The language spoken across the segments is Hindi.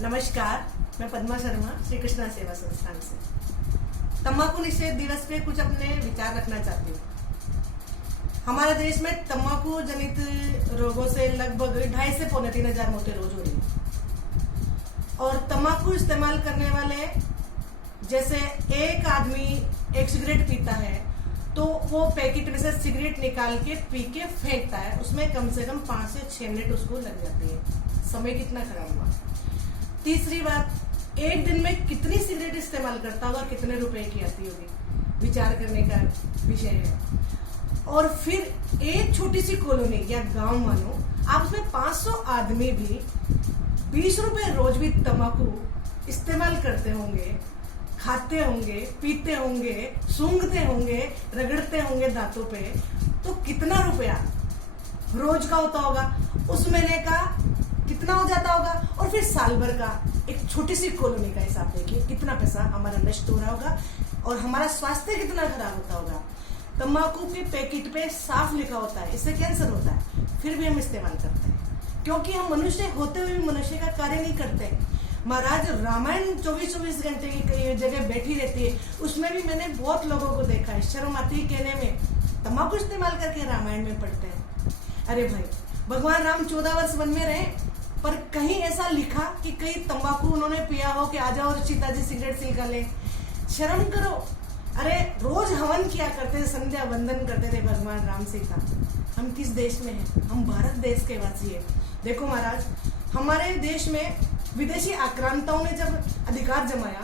नमस्कार, मैं पद्मा शर्मा श्री कृष्णा सेवा संस्थान से तंबाकू निषेध दिवस पे कुछ अपने विचार रखना चाहती हूँ। हमारे देश में तंबाकू जनित रोगों से लगभग 2.5 से पौने 3 हजार मौतें रोज हो रही है। और तंबाकू इस्तेमाल करने वाले, जैसे एक आदमी एक सिगरेट पीता है तो वो पैकेट में से सिगरेट निकाल के पी के फेंकता है, उसमें कम से कम 5 से 6 मिनट उसको लग जाती है। समय कितना खराब हुआ। तीसरी बात, एक दिन में कितनी सिगरेट इस्तेमाल करता होगा, कितने रुपए की आती होगी, विचार करने का विषय है। और फिर एक छोटी सी कॉलोनी या गांव मानो, आप उसमें 500 आदमी भी 20 रुपए रोज भी तंबाकू इस्तेमाल करते होंगे, खाते होंगे, पीते होंगे, सूंघते होंगे, रगड़ते होंगे दांतों पे, तो कितना रुपया रोज का होता होगा, उस महीने का कितना हो जाता होगा, और फिर साल भर का एक छोटी सी कॉलोनी का हिसाब देखिए कितना पैसा हमारा नष्ट हो रहा होगा और हमारा स्वास्थ्य कितना खराब होता होगा। तंबाकू के पैकेट पे साफ लिखा होता है इससे कैंसर होता है, फिर भी हम इस्तेमाल करते हैं क्योंकि हम मनुष्य होते हुए भी मनुष्य का कार्य नहीं करते। महाराज, रामायण 24-24 घंटे की जगह बैठी रहती है, उसमें भी मैंने बहुत लोगों को देखा है, शर्म आती है कहने में, तंबाकू इस्तेमाल करके रामायण में पढ़ते हैं। अरे भाई, भगवान राम 14 वर्ष वन में रहे, पर कहीं ऐसा लिखा कि कहीं तंबाकू उन्होंने पिया हो कि आ जाओ सीता जी सिगरेट से निकाले? शर्म करो। अरे रोज हवन किया करते थे, संध्या वंदन करते थे भगवान राम सीता। हम किस देश में हैं? हम भारत देश के वासी हैं। देखो महाराज, हमारे देश में विदेशी आक्रांताओं ने जब अधिकार जमाया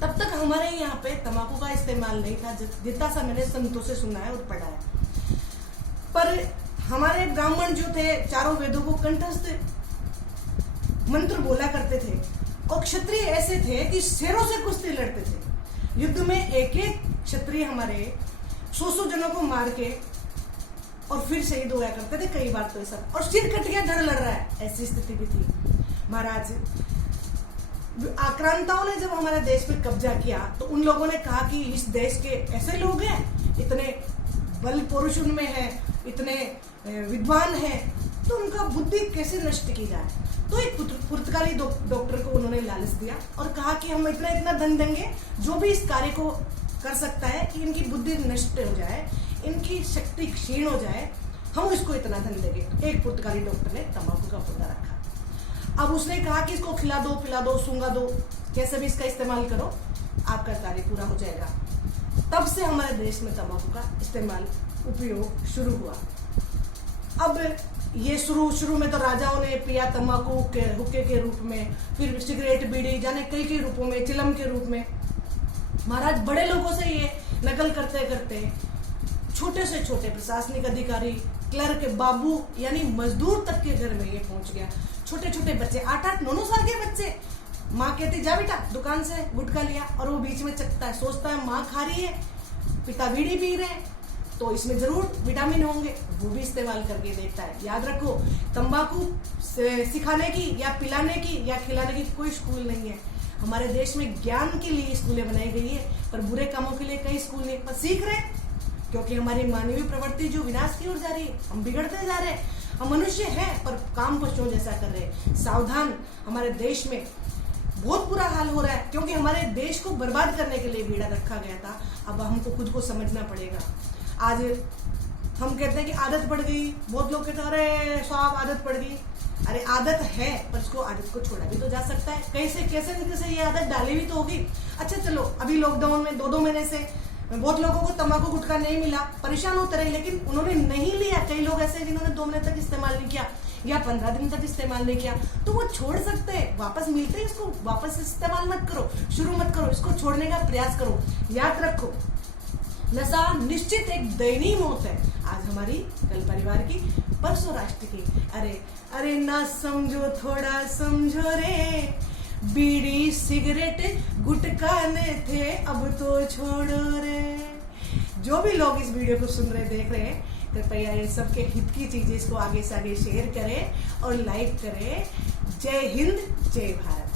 तब तक हमारे यहाँ पे तंबाकू का इस्तेमाल नहीं था, जितना सा मैंने संतों से सुना है और पढ़ा है। पर हमारे ब्राह्मण जो थे, चारों वेदों को कंठस्थ मंत्र बोला करते थे, और क्षत्रिय ऐसे थे कि शेरों से कुश्ती लड़ते थे। युद्ध में एक एक क्षत्रिय हमारे 100 जनों को मार के और फिर शहीद होया करते थे कई बार, तो ये सब, और सिर कट गया धड़ लड़ रहा है, ऐसी स्थिति भी थी। महाराज, आक्रांताओं ने जब हमारे देश पे कब्जा किया तो उन लोगों ने कहा कि इस देश के ऐसे लोग हैं, इतने बल पुरुष उनमें है, इतने विद्वान हैं, तो उनका बुद्धि कैसे नष्ट की जाए। तो एक पुर्तगाली डॉक्टर को उन्होंने लालच दिया और कहा कि हम इतना इतना धन देंगे जो भी इस कार्य को कर सकता है कि इनकी बुद्धि नष्ट हो जाए, इनकी शक्ति क्षीण हो जाए, हम इसको इतना धन देंगे। एक पुर्तगाली डॉक्टर ने तंबाकू का पौधा रखा। अब उसने कहा कि इसको खिला दो, पिला दो, सूंघा दो, कैसे भी इसका इस्तेमाल करो, आपका कार्य पूरा हो जाएगा। तब से हमारे देश में तंबाकू का इस्तेमाल, उपयोग शुरू हुआ। अब ये शुरू में तो राजाओं ने पिया तंबाकू के हुक्के के रूप में, फिर सिगरेट, बीड़ी, जाने कई कई रूपों में, चिलम के रूप में। महाराज, बड़े लोगों से ये नकल करते करते छोटे से छोटे प्रशासनिक अधिकारी, क्लर्क, बाबू यानी मजदूर तक के घर में ये पहुंच गया। छोटे छोटे बच्चे, 8-8, 9-9 साल के बच्चे, माँ कहती जा बेटा दुकान से गुटखा लिया, और वो बीच में चखता है, सोचता है माँ खा रही है, पिता बीड़ी पी रहे हैं तो इसमें जरूर विटामिन होंगे, वो भी इस्तेमाल करके देखता है। याद रखो, तंबाकू सिखाने की या पिलाने की या खिलाने की कोई स्कूल नहीं है। हमारे देश में ज्ञान के लिए स्कूलें बनाई गई है, पर बुरे कामों के लिए कई स्कूल नहीं। पर सीख रहे, क्योंकि हमारी मानवीय प्रवृत्ति जो विनाश की ओर जा रही है, हम बिगड़ते जा रहे हैं। हम मनुष्य हैं पर काम पशुओं जैसा कर रहे हैं। सावधान, हमारे देश में बहुत बुरा हाल हो रहा है क्योंकि हमारे देश को बर्बाद करने के लिए बीड़ा रखा गया था। अब हमको खुद को समझना पड़ेगा। आज हम कहते हैं कि आदत पड़ गई, बहुत लोग कहते हैं अरे साहब आदत पड़ गई। अरे आदत है, पर इसको आदत को छोड़ा भी तो जा सकता है। कैसे ये आदत डाली भी तो होगी। अच्छा चलो, अभी लॉकडाउन में 2-2 महीने से बहुत लोगों को तंबाकू गुटखा नहीं मिला, परेशान होते रहे, लेकिन उन्होंने नहीं लिया। कई लोग ऐसे जिन्होंने 2 महीने तक इस्तेमाल नहीं किया या 15 दिन तक इस्तेमाल नहीं किया, तो वो छोड़ सकते हैं, वापस मिलते हैं, इसको वापस इस्तेमाल मत करो, शुरू मत करो, इसको छोड़ने का प्रयास करो। याद रखो, नशा निश्चित एक दयनीय मौत है, आज हमारी, कल परिवार की, परसों राष्ट्र की। अरे ना समझो, थोड़ा समझो रे, बीड़ी सिगरेट गुटखा ने थे, अब तो छोड़ो रे। जो भी लोग इस वीडियो को सुन रहे, देख रहे हैं, कृपया ये सबके हित की चीजें इसको आगे से आगे शेयर करें और लाइक करें। जय हिंद, जय भारत।